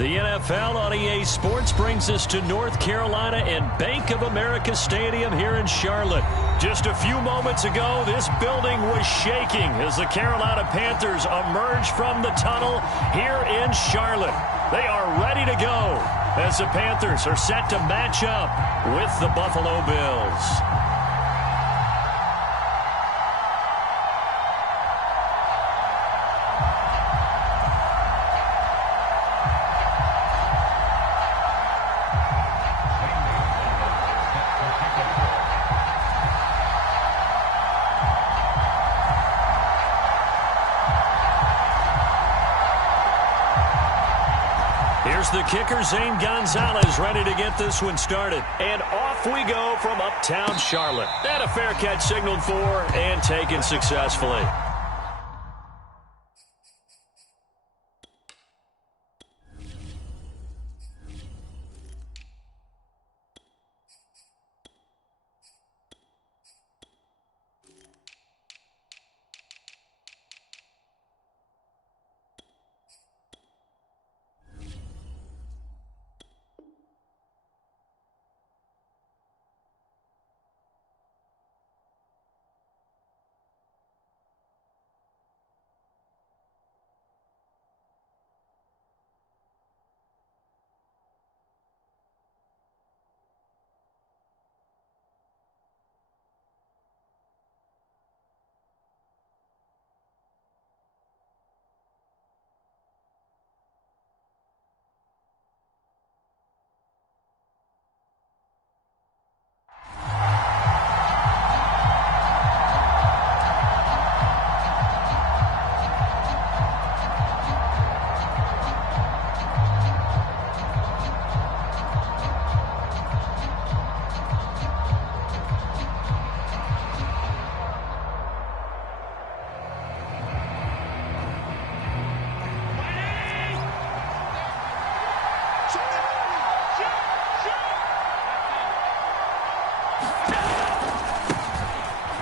The NFL on EA Sports brings us to North Carolina and Bank of America Stadium here in Charlotte. Just a few moments ago, this building was shaking as the Carolina Panthers emerged from the tunnel here in Charlotte. They are ready to go as the Panthers are set to match up with the Buffalo Bills. Here's the kicker, Zane Gonzalez, ready to get this one started. And off we go from uptown Charlotte. And a fair catch signaled for and taken successfully.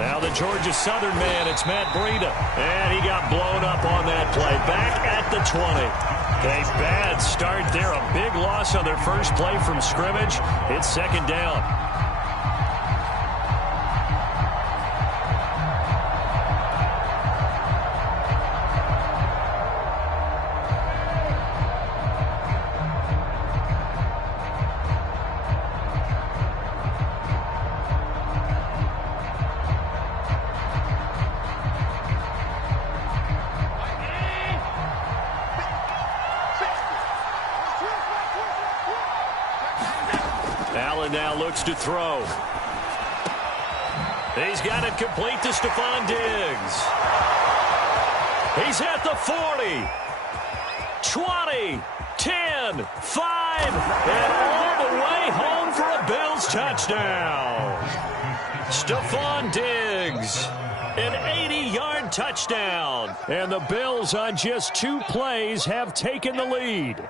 Now the Georgia Southern man, it's Matt Breida. And he got blown up on that play. Back at the 20. A bad start there. A big loss on their first play from scrimmage. It's second down. Allen now looks to throw. He's got it complete to Stephon Diggs. He's at the 40, 20, 10, 5, and all the way home for a Bills touchdown. Stephon Diggs, an 80-yard touchdown. And the Bills on just 2 plays have taken the lead.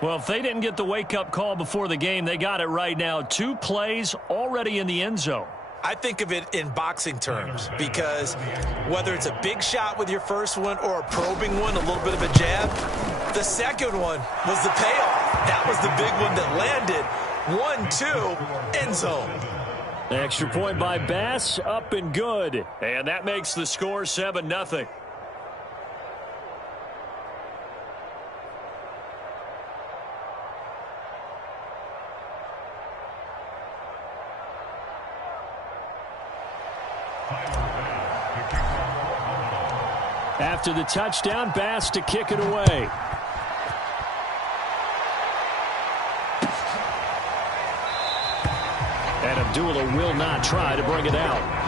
Well, if they didn't get the wake-up call before the game, they got it right now. 2 plays already in the end zone. I think of it in boxing terms because whether it's a big shot with your first one or a probing one, a little bit of a jab, the second one was the payoff. That was the big one that landed. 1-2, end zone. Extra point by Bass, up and good. And that makes the score 7-0. After the touchdown, Bass to kick it away. And Abdullah will not try to bring it out.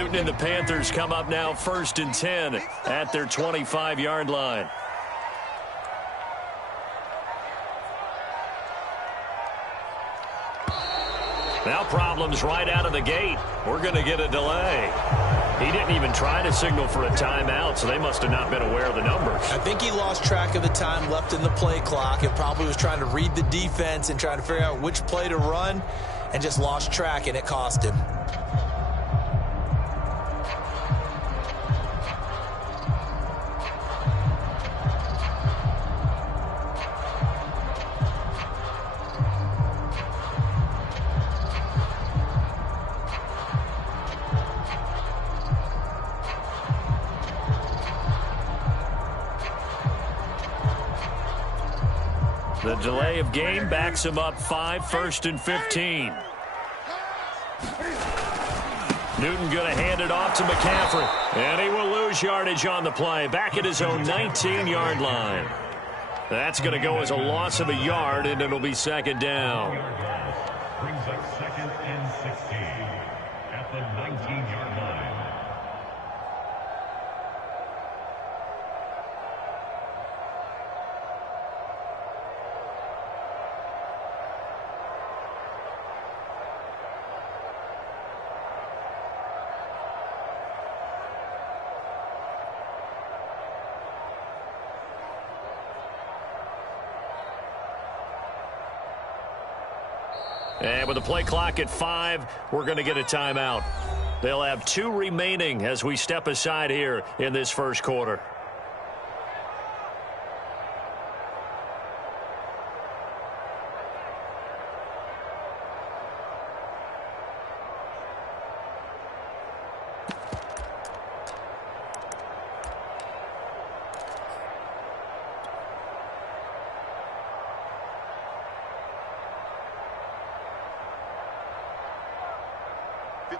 Newton and the Panthers come up now 1st and 10 at their 25-yard line. Now problems right out of the gate. We're going to get a delay. He didn't even try to signal for a timeout, so they must have not been aware of the numbers. I think he lost track of the time left in the play clock and probably was trying to read the defense and trying to figure out which play to run and just lost track, and it cost him. The delay of game backs him up 5, 1st and 15. Newton going to hand it off to McCaffrey. And he will lose yardage on the play. Back at his own 19-yard line. That's going to go as a loss of a yard, and it'll be 2nd down. Brings up 2nd and 16 at the 19-yard line. And with the play clock at 5, we're going to get a timeout. They'll have 2 remaining as we step aside here in this first quarter.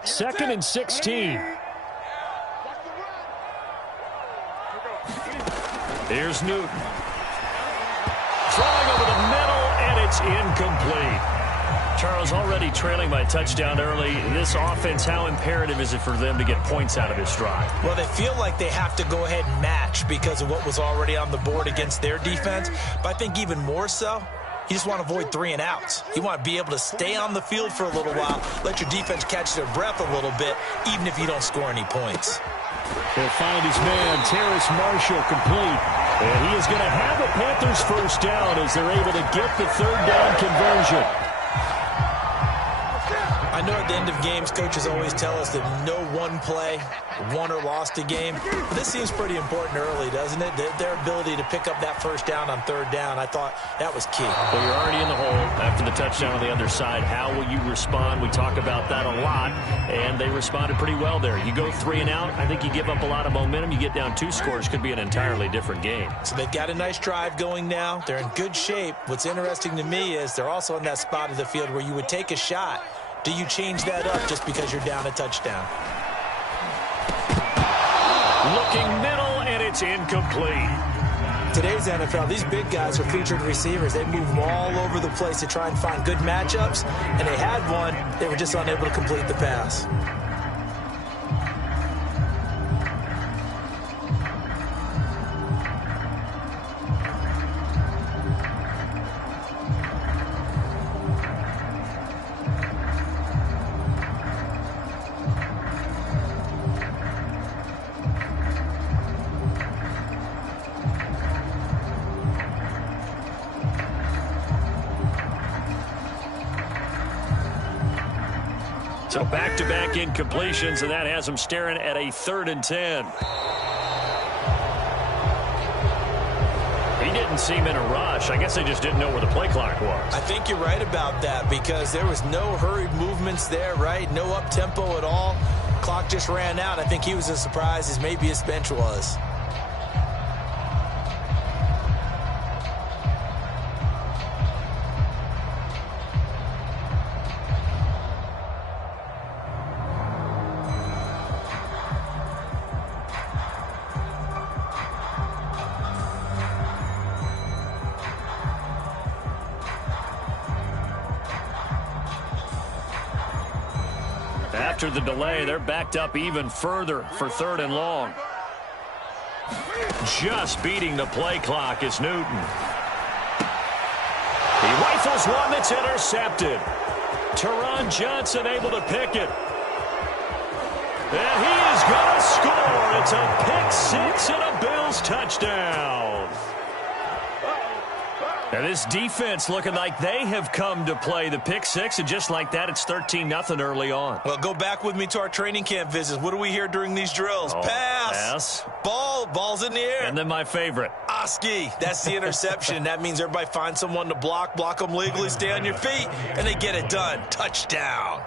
Second and 16. Here's Newton. Throwing over the middle, and it's incomplete. Charles, already trailing by a touchdown early. This offense, how imperative is it for them to get points out of this drive? Well, they feel like they have to go ahead and match because of what was already on the board against their defense. But I think even more so, you just want to avoid 3 and outs. You want to be able to stay on the field for a little while, let your defense catch their breath a little bit, even if you don't score any points. He'll find his man, Terrace Marshall, complete. And he is going to have a Panthers first down as they're able to get the 3rd down conversion. I know at the end of games, coaches always tell us that no one play won or lost a game. But this seems pretty important early, doesn't it? Their ability to pick up that first down on 3rd down, I thought that was key. Well, you're already in the hole after the touchdown on the other side. How will you respond? We talk about that a lot, and they responded pretty well there. You go 3 and out, I think you give up a lot of momentum. You get down 2 scores, could be an entirely different game. So they've got a nice drive going now. They're in good shape. What's interesting to me is they're also in that spot of the field where you would take a shot. Do you change that up just because you're down a touchdown? Looking middle, and it's incomplete. Today's NFL, these big guys are featured receivers. They move them all over the place to try and find good matchups, and they had one. They were just unable to complete the pass. So back-to-back incompletions, and that has them staring at a 3rd and 10. He didn't seem in a rush. I guess they just didn't know where the play clock was. I think you're right about that because there was no hurried movements there, right? No up-tempo at all. Clock just ran out. I think he was as surprised as maybe his bench was. After the delay, they're backed up even further for 3rd and long. Just beating the play clock is Newton. He rifles one that's intercepted. Teron Johnson able to pick it. And he is going to score. It's a pick six and a Bills touchdown. And this defense looking like they have come to play the pick six, and just like that, it's 13-0 early on. Well, go back with me to our training camp visits. What do we hear during these drills? Pass. Ball's in the air. And then my favorite. Oski. That's the interception. That means everybody finds someone to block them legally, stay on your feet, and they get it done. Touchdown.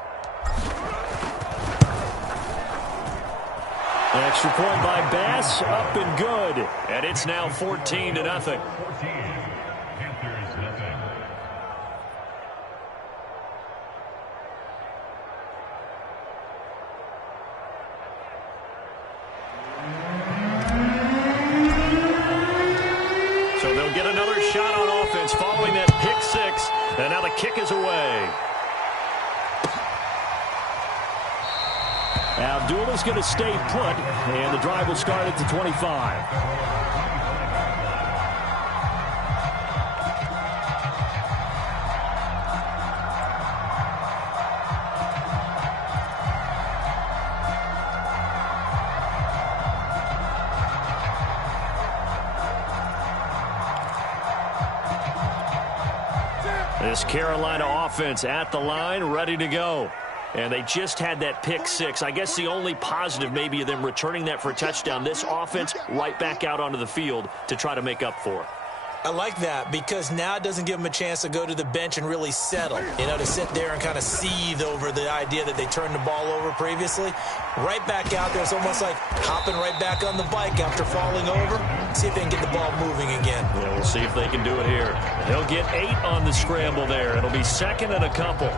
An extra point by Bass, up and good. And it's now 14-0. So they'll get another shot on offense following that pick six. And now the kick is away. Abdul is going to stay put, and the drive will start at the 25. This Carolina offense at the line, ready to go. And they just had that pick six. I guess the only positive maybe of them returning that for a touchdown. This offense right back out onto the field to try to make up for it. I like that because now it doesn't give them a chance to go to the bench and really settle, to sit there and kind of seethe over the idea that they turned the ball over previously. Right back out there. It's almost like hopping right back on the bike after falling over. See if they can get the ball moving again. Yeah, we'll see if they can do it here. He'll get 8 on the scramble there. It'll be 2nd and a couple.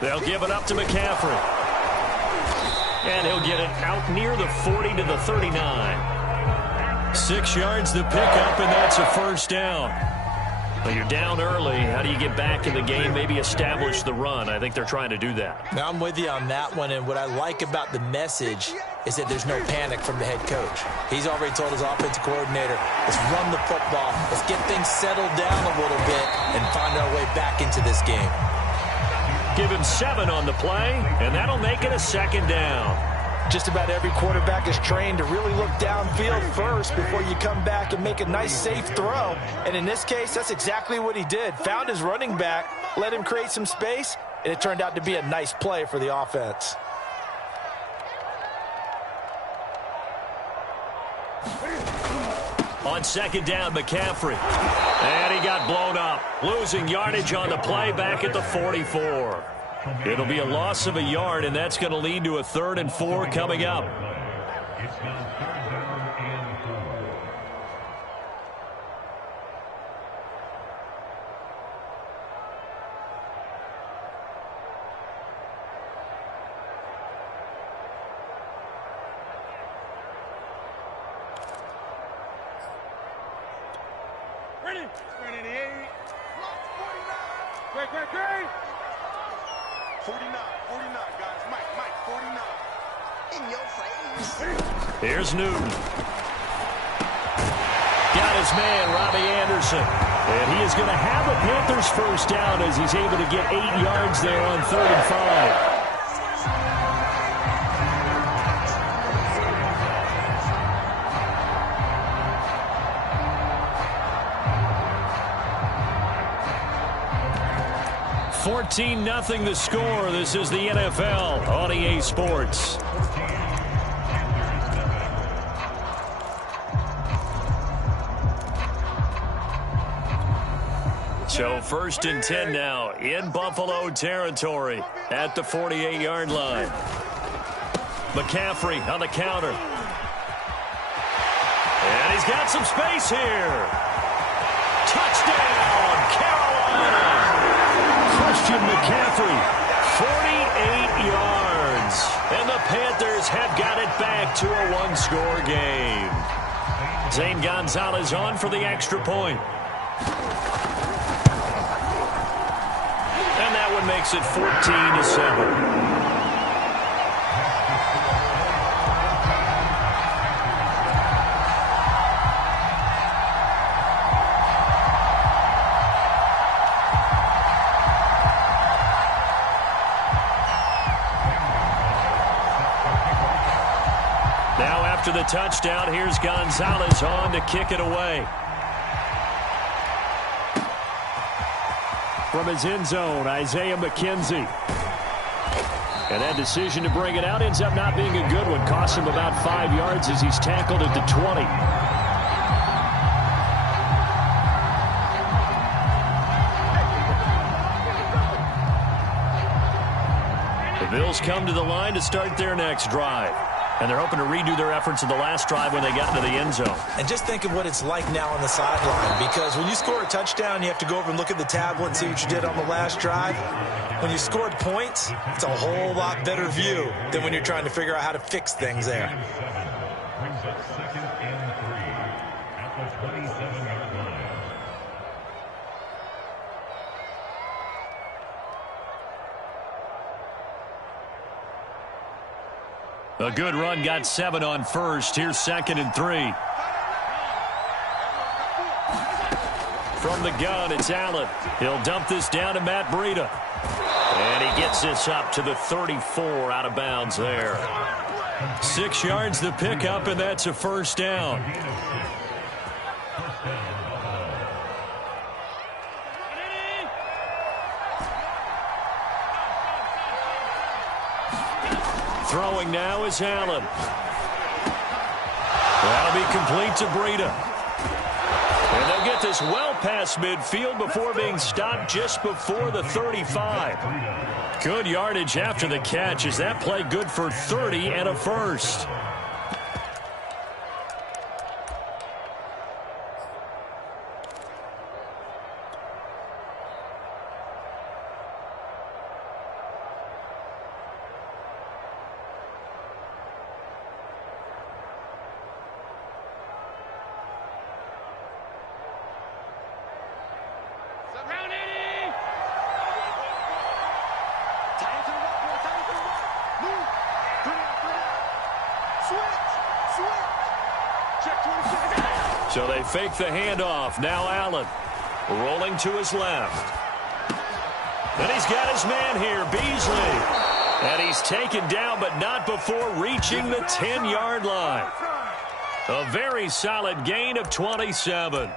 They'll give it up to McCaffrey. And he'll get it out near the 40 to the 39. 6 yards to pick up, and that's a first down. But you're down early. How do you get back in the game, maybe establish the run? I think they're trying to do that. Now, I'm with you on that one, and what I like about the message is that there's no panic from the head coach. He's already told his offensive coordinator, let's run the football, let's get things settled down a little bit and find our way back into this game. Give him 7 on the play, and that'll make it a 2nd down. Just about every quarterback is trained to really look downfield first before you come back and make a nice, safe throw. And in this case, that's exactly what he did. Found his running back, let him create some space, and it turned out to be a nice play for the offense. On 2nd down, McCaffrey. And he got blown up. Losing yardage on the play back at the 44. It'll be a loss of a yard, and that's going to lead to a 3rd and 4 coming up. It's now 3rd down and 4. Ready? 88. 49. Great. 49, guys. Mike, 49. In your face. Here's Newton. Got his man, Robbie Anderson. And he is going to have a Panthers first down as he's able to get 8 yards there on 3rd and 5. $14-0 the score. This is the NFL on EA Sports. So 1st and 10 now in Buffalo territory. at the 48-yard line. McCaffrey on the counter. And he's got some space here. Touchdown, Carolina. Christian McCaffrey, 48 yards. And the Panthers have got it back to a one-score game. Zane Gonzalez on for the extra point. And that one makes it 14-7. After the touchdown, here's Gonzalez on to kick it away. From his end zone, Isaiah McKenzie. And that decision to bring it out ends up not being a good one. Costs him about 5 yards as he's tackled at the 20. The Bills come to the line to start their next drive. And they're hoping to redo their efforts in the last drive when they got into the end zone. And just think of what it's like now on the sideline. Because when you score a touchdown, you have to go over and look at the tablet and see what you did on the last drive. When you scored points, it's a whole lot better view than when you're trying to figure out how to fix things there. Brings up 2nd and 3 at the 27-yard line. A good run, got 7 on first. Here's 2nd and 3. From the gun, it's Allen. He'll dump this down to Matt Breida. And he gets this up to the 34 out of bounds there. 6 yards the pickup, and that's a first down. Throwing now is Allen. That'll be complete to Breida. And they'll get this well past midfield before being stopped just before the 35. Good yardage after the catch as that play good for 30 and a first. So they fake the handoff. Now Allen rolling to his left. And he's got his man here, Beasley. And he's taken down, but not before reaching the 10-yard line. A very solid gain of 27.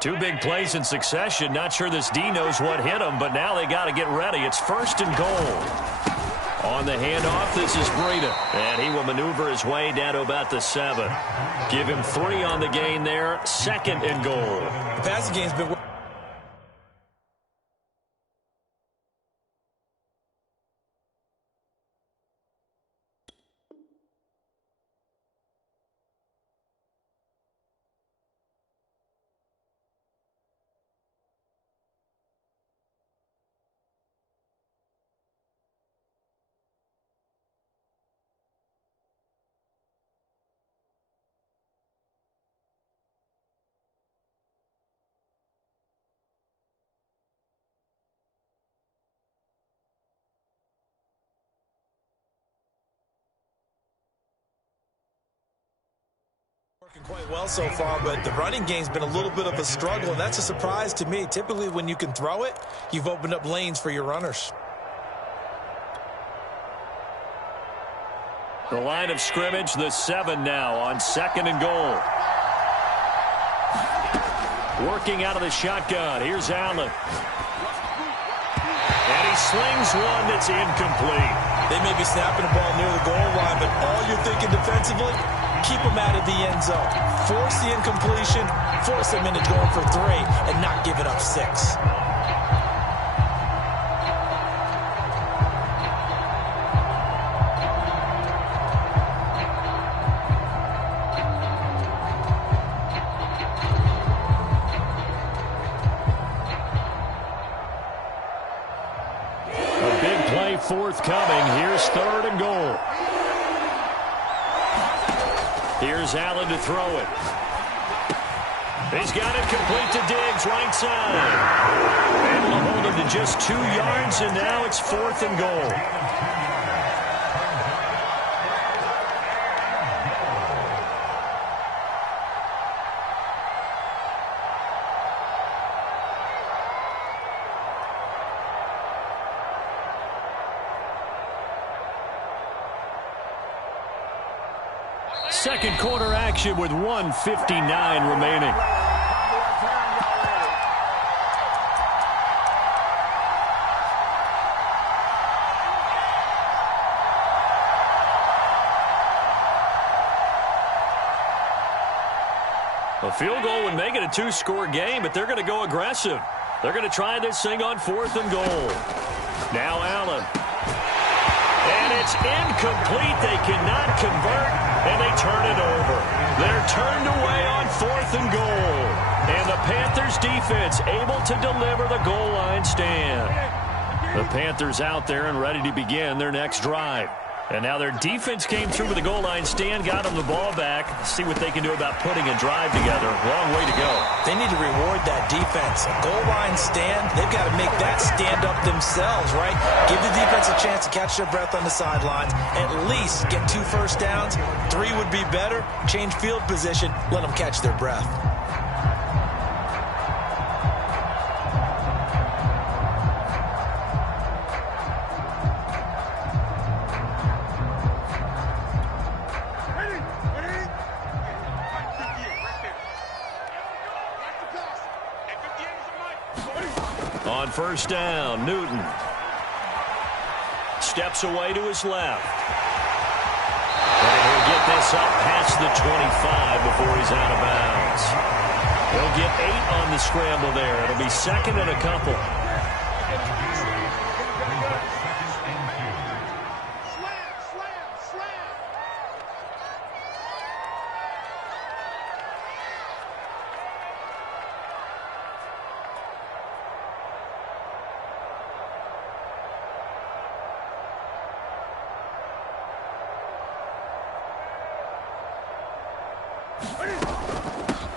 Two big plays in succession. Not sure this D knows what hit him, but now they got to get ready. It's 1st and goal. On the handoff, this is Breida. And he will maneuver his way down to about the 7. Give him 3 on the gain there. 2nd and goal. The passing game's been... working quite well so far, but the running game's been a little bit of a struggle, and that's a surprise to me. Typically, when you can throw it, you've opened up lanes for your runners. The line of scrimmage, the 7 now on 2nd and goal. Working out of the shotgun. Here's Allen. And he slings one that's incomplete. They may be snapping the ball near the goal line, but all you're thinking defensively, keep them out of the end zone. Force the incompletion, force them into going for 3, and not giving up 6. Forthcoming. Here's 3rd and goal. Here's Allen to throw it. He's got it complete to Diggs, right side. Able to hold him to just 2 yards, and now it's 4th and goal. Second quarter action with 1:59 remaining. A field goal would make it a 2-score game, but they're going to go aggressive. They're going to try this thing on 4th and goal. Now Allen. And it's incomplete. They cannot convert, and they turn it over. They're turned away on 4th and goal. And the Panthers defense able to deliver the goal line stand. The Panthers out there and ready to begin their next drive. And now their defense came through with the goal line stand, got them the ball back. See what they can do about putting a drive together. Long way to go. They need to reward that defense. A goal line stand, they've got to make that stand up themselves, right? Give the defense a chance to catch their breath on the sidelines. At least get 2 first downs. 3 would be better. Change field position. Let them catch their breath. On first down, Newton steps away to his left. And he'll get this up past the 25 before he's out of bounds. He'll get 8 on the scramble there. It'll be 2nd and a couple.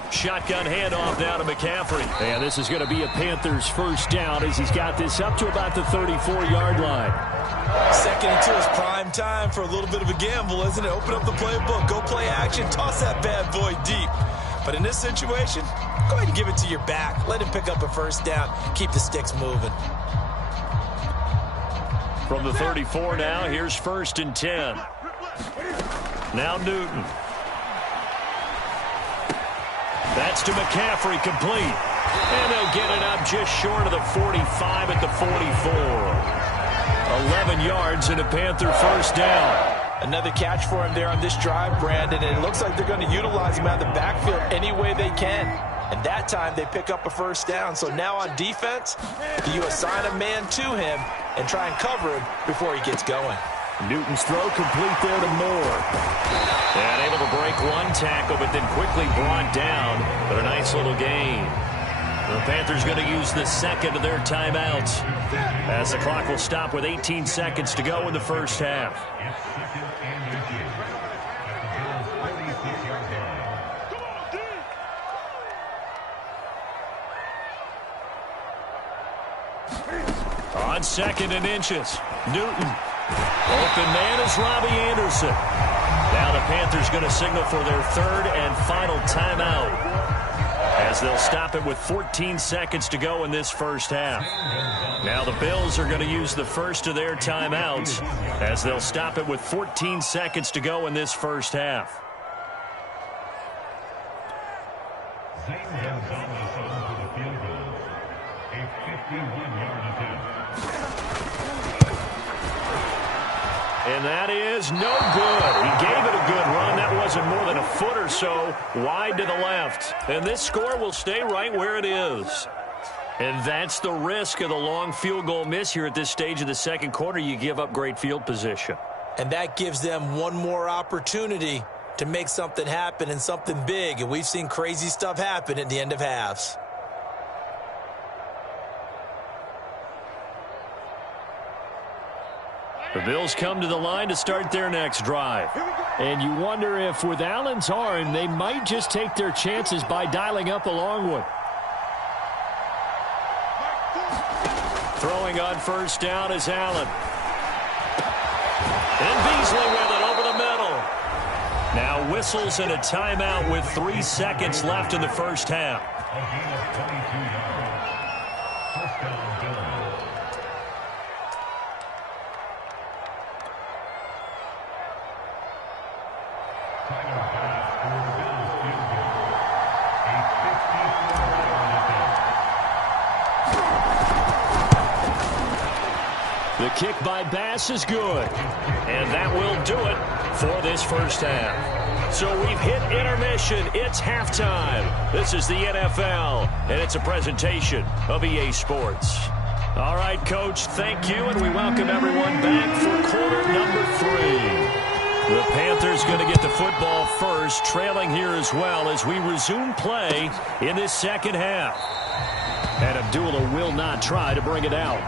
Shotgun handoff now to McCaffrey. And this is going to be a Panthers first down as he's got this up to about the 34-yard line. 2nd and 2 is prime time for a little bit of a gamble, isn't it? Open up the playbook, go play action, toss that bad boy deep. But in this situation, go ahead and give it to your back. Let him pick up a first down. Keep the sticks moving. From the 34 now, here's 1st and 10. Now Newton. That's to McCaffrey, complete. And they'll get it up just short of the 45 at the 44. 11 yards and a Panther first down. Another catch for him there on this drive, Brandon, and it looks like they're going to utilize him out of the backfield any way they can. And that time they pick up a first down. So now on defense, do you assign a man to him and try and cover him before he gets going? Newton's throw complete there to Moore. And able to break one tackle, but then quickly brought down. But a nice little gain. The Panthers going to use the 2nd of their timeouts as the clock will stop with 18 seconds to go in the first half. On 2nd and inches, Newton. Open man is Robbie Anderson. Now the Panthers going to signal for their 3rd and final timeout as they'll stop it with 14 seconds to go in this first half. Now the Bills are going to use the first of their timeouts as they'll stop it with 14 seconds to go in this first half. Zane Gonzalez And that is no good. He gave it a good run. That wasn't more than a foot or so wide to the left. And this score will stay right where it is. And that's the risk of the long field goal miss here at this stage of the second quarter. You give up great field position. And that gives them one more opportunity to make something happen and something big. And we've seen crazy stuff happen at the end of halves. The Bills come to the line to start their next drive. And you wonder if with Allen's arm, they might just take their chances by dialing up a long one. Throwing on first down is Allen. And Beasley with it over the middle. Now whistles and a timeout with 3 seconds left in the first half. A gain of 22 yards. First down, Bills. The kick by Bass is good. And that will do it for this first half. So we've hit intermission. It's halftime. This is the NFL, and it's a presentation of EA Sports. All right, Coach, thank you, and we welcome everyone back for quarter number 3. The Panthers going to get the football first, trailing here as well as we resume play in this second half. And Abdullah will not try to bring it out.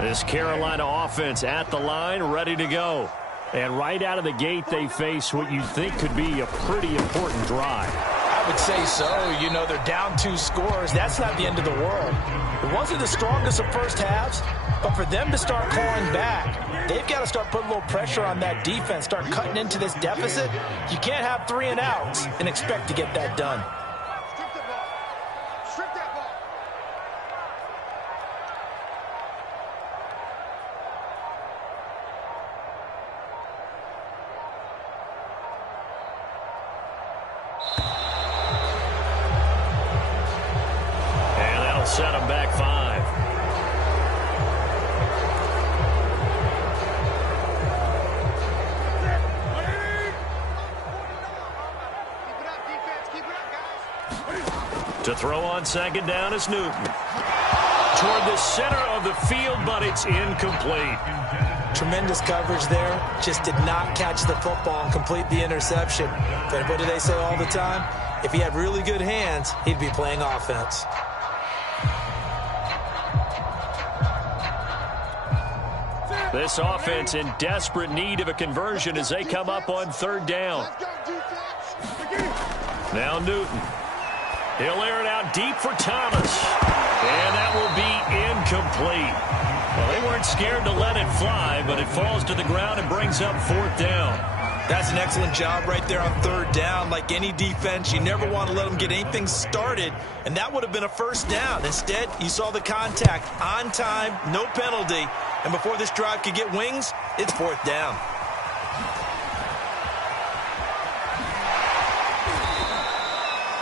This Carolina offense at the line, ready to go. And right out of the gate, they face what you think could be a pretty important drive. I would say so. You know, they're down 2 scores. That's not the end of the world. It wasn't the strongest of first halves, but for them to start clawing back, they've got to start putting a little pressure on that defense, start cutting into this deficit. You can't have 3 and outs and expect to get that done. Strip that ball. Strip that ball. Set him back 5. To throw on second down is Newton. Toward the center of the field, but it's incomplete. Tremendous coverage there. Just did not catch the football and complete the interception. But what do they say all the time? If he had really good hands, he'd be playing offense. This offense in desperate need of a conversion as they come up on third down. Now Newton. He'll air it out deep for Thomas. And that will be incomplete. Well, they weren't scared to let it fly, but it falls to the ground and brings up fourth down. That's an excellent job right there on third down. Like any defense, you never want to let them get anything started, and that would have been a first down. Instead, you saw the contact on time, no penalty, and before this drive could get wings, it's fourth down.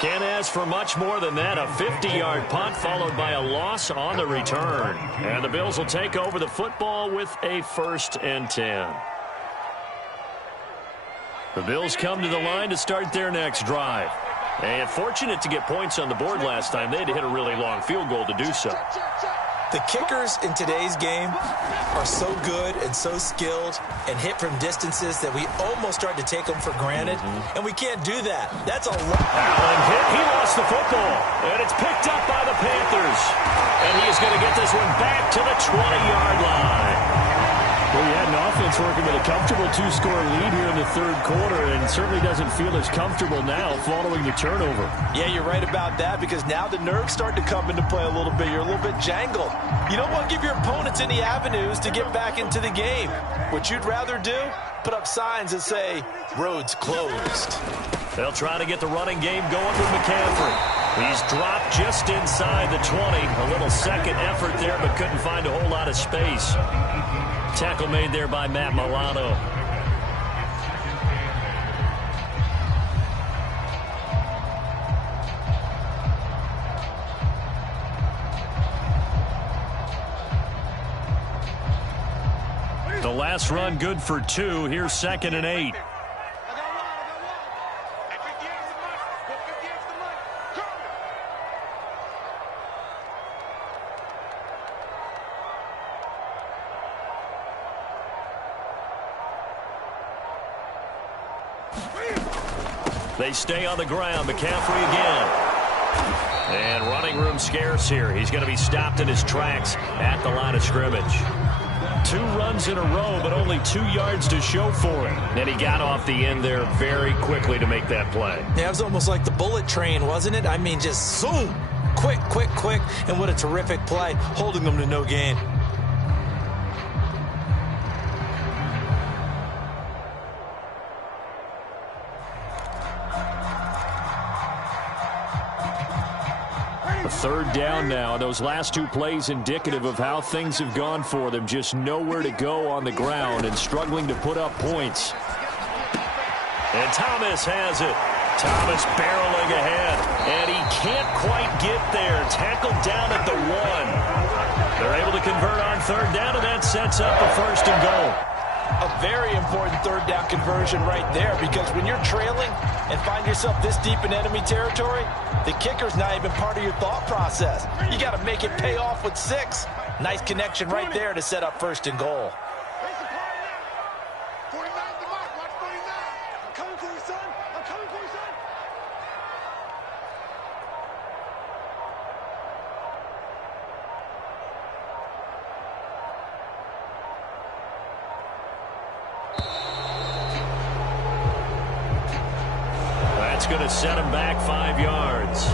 Can't ask for much more than that. A 50-yard punt followed by a loss on the return. And the Bills will take over the football with a 1st and 10. The Bills come to the line to start their next drive. And fortunate to get points on the board last time. They had to hit a really long field goal to do so. The kickers in today's game are so good and so skilled and hit from distances that we almost start to take them for granted, and we can't do that. That's a lot. Allen hit. He lost the football, and it's picked up by the Panthers. And he is going to get this one back to the 20-yard line. Well, you had an offense working with a comfortable 2-score lead here in the third quarter, and certainly doesn't feel as comfortable now following the turnover. Yeah, you're right about that, because now the nerves start to come into play a little bit. You're a little bit jangled. You don't want to give your opponents any avenues to get back into the game. What you'd rather do, put up signs that say, roads closed. They'll try to get the running game going with McCaffrey. He's dropped just inside the 20. A little second effort there, but couldn't find a whole lot of space. Tackle made there by Matt Milano. last run good for 2. Here's 2nd and 8. They stay on the ground. McCaffrey again. And running room scarce here. He's going to be stopped in his tracks at the line of scrimmage. 2 runs in a row, but only 2 yards to show for it. And he got off the end there very quickly to make that play. Yeah, it was almost like the bullet train, wasn't it? I mean, just zoom. Quick, quick, quick. And what a terrific play, holding them to no gain. Third down now. Those last 2 plays indicative of how things have gone for them. Just nowhere to go on the ground and struggling to put up points. And Thomas has it. Thomas barreling ahead. And he can't quite get there. Tackled down at the 1. They're able to convert on 3rd down, and that sets up a 1st and goal. A very important 3rd down conversion right there, because when you're trailing and find yourself this deep in enemy territory, the kicker's not even part of your thought process. You got to make it pay off with 6. Nice connection right there to set up 1st and goal. 49's the mark. Watch 49. I'm coming for you, son. I'm coming for you, son. That's going to set him back 5 yards.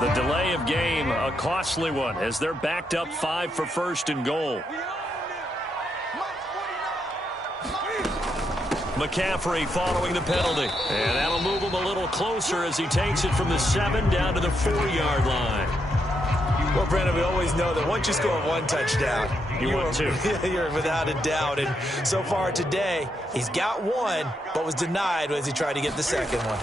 The delay of game, a costly one, as they're backed up 5 for 1st and goal. McCaffrey following the penalty. And that'll move him a little closer as he takes it from the 7 down to the 4-yard line. Well, Brandon, we always know that once you score 1 touchdown, You want 2. You're without a doubt. And so far today, he's got 1, but was denied as he tried to get the 2nd one.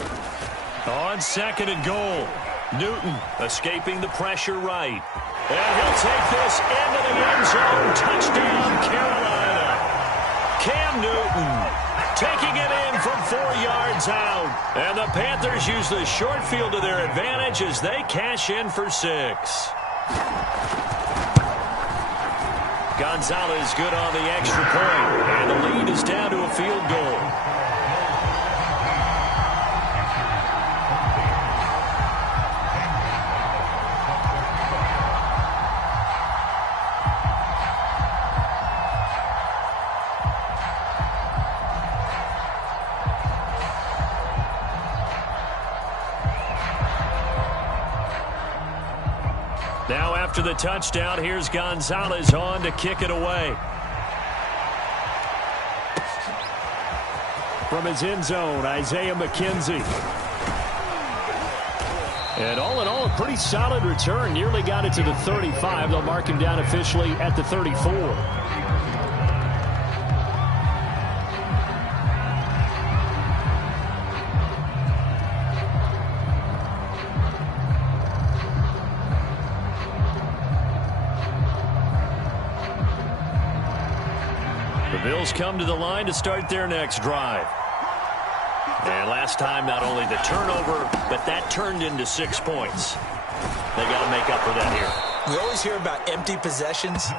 On 2nd and goal. Newton escaping the pressure right. And he'll take this into the end zone. Touchdown, Carolina. Cam Newton taking it in from 4 yards out. And the Panthers use the short field to their advantage as they cash in for 6. Gonzalez good on the extra point. And the lead is down to a field goal. Now after the touchdown, here's Gonzalez on to kick it away. From his end zone, Isaiah McKenzie. And all in all, a pretty solid return. Nearly got it to the 35. They'll mark him down officially at the 34. The Bills come to the line to start their next drive. And last time, not only the turnover, but that turned into 6 points. They got to make up for that here. We always hear about empty possessions,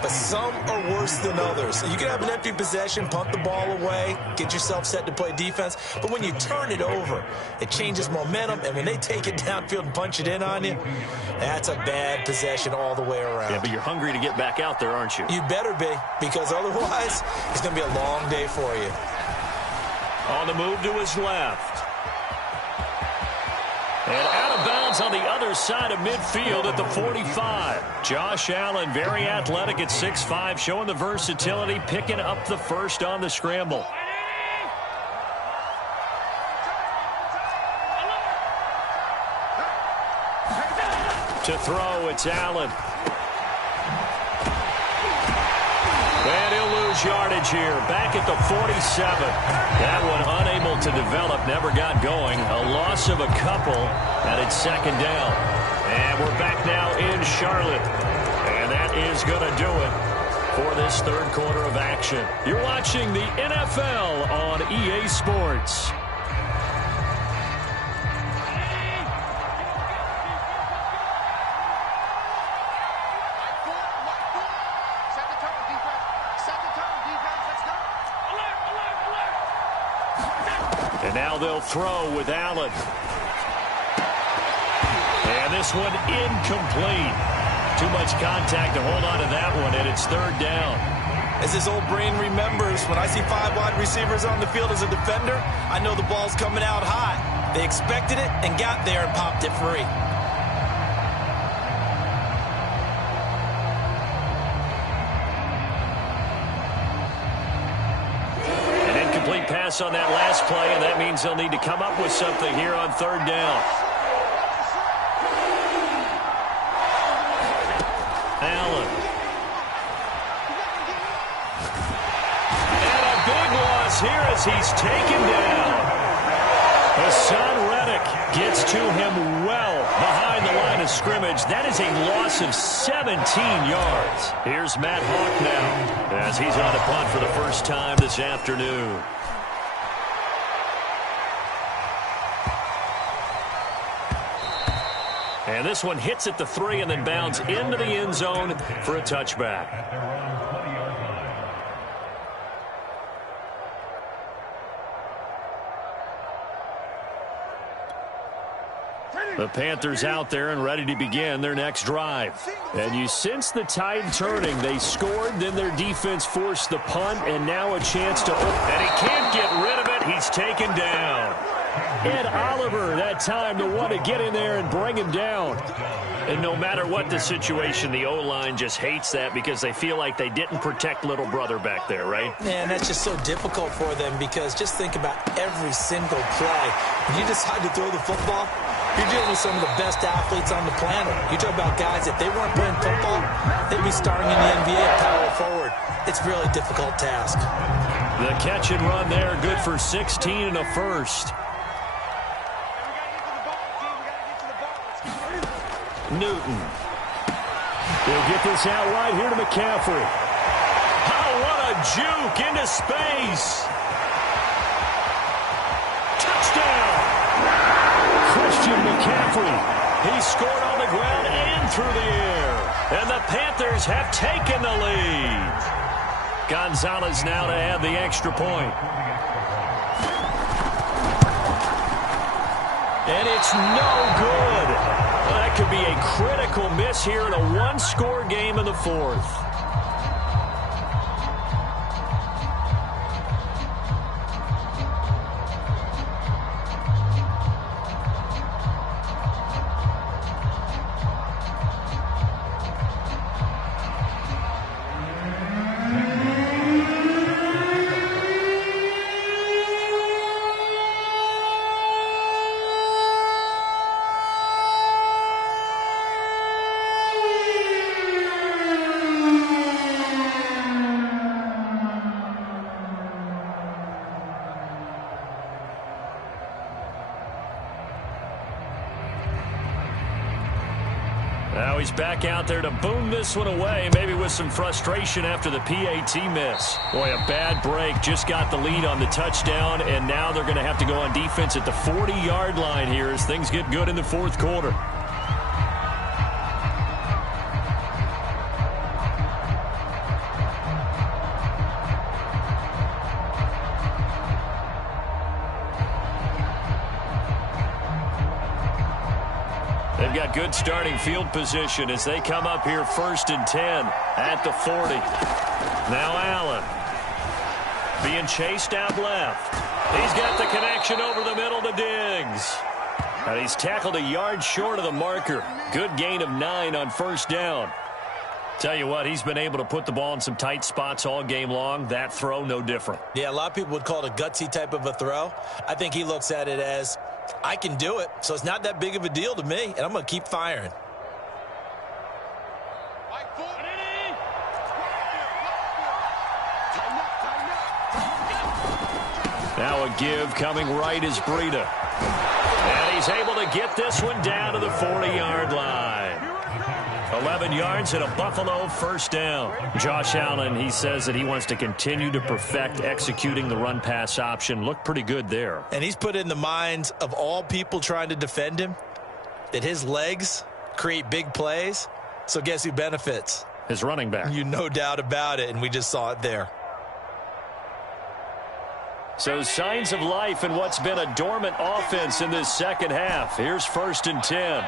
but some are worse than others. You can have an empty possession, punt the ball away, get yourself set to play defense, but when you turn it over, it changes momentum, and when they take it downfield and punch it in on you, that's a bad possession all the way around. Yeah, but you're hungry to get back out there, aren't you? You better be, because otherwise, it's going to be a long day for you. On the move to his left. And out of bounds. inbounds on the other side of midfield at the 45. Josh Allen, very athletic at 6'5", showing the versatility, picking up the first on the scramble. To throw, it's Allen. And he'll lose yardage here. Back at the 47. That one unable to develop, never got going. A loss of a couple, and it's second down. And we're back now in Charlotte. And that is going to do it for this third quarter of action. You're watching the NFL on EA Sports. And now they'll throw with Allen. And this one incomplete. Too much contact to hold on to that one, and it's third down. As his old brain remembers, when I see 5 wide receivers on the field as a defender, I know the ball's coming out hot. They expected it and got there and popped it free. Pass on that last play, and that means they'll need to come up with something here on third down. Allen. And a big loss here as he's taken down. Hassan Reddick gets to him well behind the line of scrimmage. That is a loss of 17 yards. Here's Matt Hawk now as he's on the punt for the first time this afternoon. And this one hits at the 3 and then bounds into the end zone for a touchback. The Panthers out there and ready to begin their next drive. And you sense the tide turning. They scored, then their defense forced the punt, and now a chance to... And he can't get rid of it. He's taken down. Ed Oliver, that time, the one to get in there and bring him down. And no matter what the situation, the O-line just hates that because they feel like they didn't protect little brother back there, right? Man, that's just so difficult for them because just think about every single play. When you decide to throw the football, you're dealing with some of the best athletes on the planet. You talk about guys, if they weren't playing football, they'd be starting in the NBA at power forward. It's a really difficult task. The catch and run there, good for 16 and a first. Newton. He'll get this out wide here to McCaffrey. Oh, what a juke into space. Touchdown. Christian McCaffrey. He scored on the ground and through the air. And the Panthers have taken the lead. Gonzalez now to add the extra point. And it's no good. Well, that could be a critical miss here in a one-score game in the fourth. Now he's back out there to boom this one away, maybe with some frustration after the PAT miss. Boy, a bad break. Just got the lead on the touchdown, and now they're going to have to go on defense at the 40-yard line here as things get good in the fourth quarter. They've got good starting field position as they come up here 1st and 10 at the 40. Now Allen being chased out left. He's got the connection over the middle to Diggs. And he's tackled a yard short of the marker. Good gain of 9 on first down. Tell you what, he's been able to put the ball in some tight spots all game long. That throw, no different. Yeah, a lot of people would call it a gutsy type of a throw. I think he looks at it as, I can do it, so it's not that big of a deal to me, and I'm going to keep firing. Now a give coming right is Breida. And he's able to get this one down to the 40-yard line. 11 yards and a Buffalo first down. Josh Allen, he says that he wants to continue to perfect executing the run-pass option. Looked pretty good there. And he's put in the minds of all people trying to defend him that his legs create big plays. So guess who benefits? His running back. You no doubt about it, and we just saw it there. So signs of life in what's been a dormant offense in this second half. Here's 1st and 10.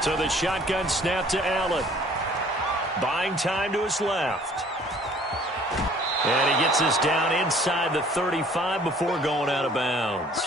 So the shotgun snap to Allen. Buying time to his left. And he gets this down inside the 35 before going out of bounds.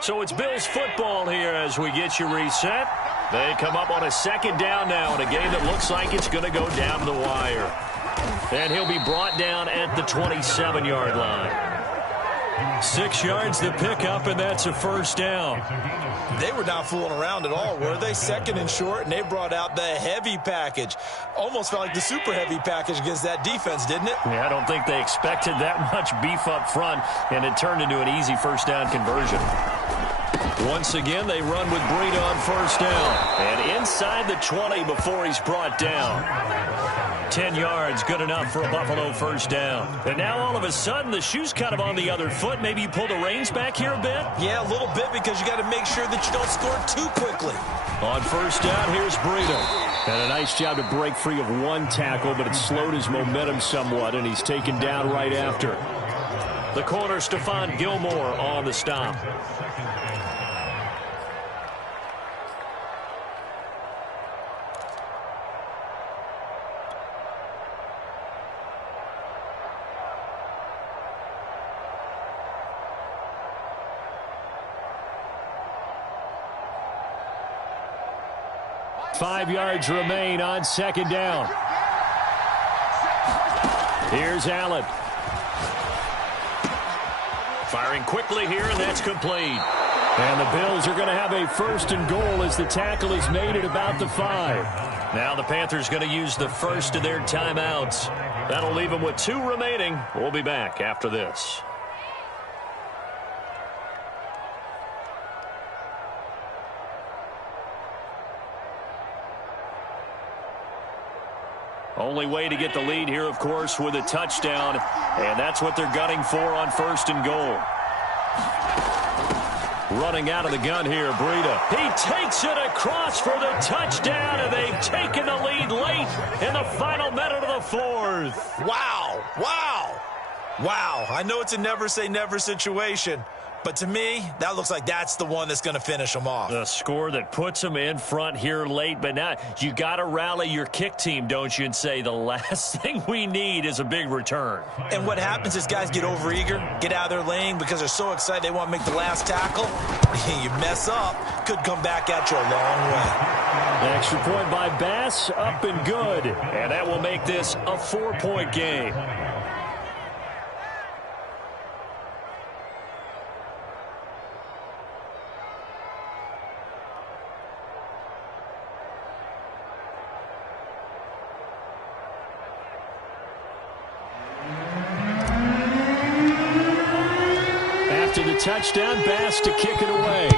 So it's Bills football here as we get you reset. They come up on a second down now in a game that looks like it's going to go down the wire. And he'll be brought down at the 27-yard line. 6 yards the pickup, and that's a first down. They were not fooling around at all, were they? 2nd and short, and they brought out the heavy package. Almost felt like the super heavy package against that defense, didn't it? Yeah, I don't think they expected that much beef up front, and it turned into an easy first down conversion. Once again, they run with Breida on first down. And inside the 20 before he's brought down. 10 yards, good enough for a Buffalo first down. And now all of a sudden, the shoe's kind of on the other foot. Maybe you pull the reins back here a bit? Yeah, a little bit, because you got to make sure that you don't score too quickly. On first down, here's Breida. And a nice job to break free of one tackle, but it slowed his momentum somewhat, and he's taken down right after. The corner, Stephon Gilmore on the stop. Five yards remain on second down. Here's Allen. Firing quickly here, and that's complete. And the Bills are going to have a 1st and goal as the tackle is made at about the 5. Now the Panthers going to use the first of their timeouts. That'll leave them with 2 remaining. We'll be back after this. Only way to get the lead here, of course, with a touchdown. And that's what they're gunning for on 1st and goal. Running out of the gun here, Breida. He takes it across for the touchdown, and they've taken the lead late in the final minute of the 4th. Wow, wow, wow. I know it's a never say never situation, but to me, that looks like that's the one that's going to finish them off. The score that puts them in front here late, but now you got to rally your kick team, don't you, and say the last thing we need is a big return. And what happens is guys get overeager, get out of their lane because they're so excited they want to make the last tackle. You mess up, could come back at you a long way. Extra point by Bass, up and good. And that will make this a 4-point game. After the touchdown, Bass to kick it away.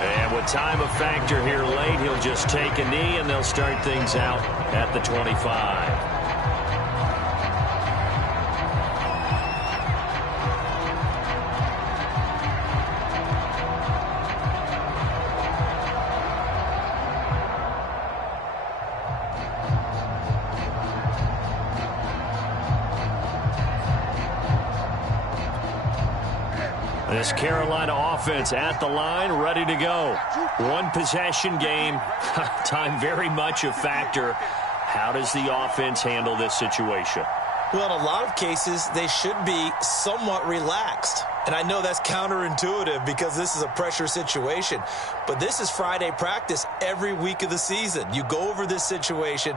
And with time a factor here late, he'll just take a knee and they'll start things out at the 25. This Carolina offense at the line, ready to go. One possession game. Time very much a factor. How does the offense handle this situation? Well, in a lot of cases, they should be somewhat relaxed. And I know that's counterintuitive because this is a pressure situation. But this is Friday practice every week of the season. You go over this situation,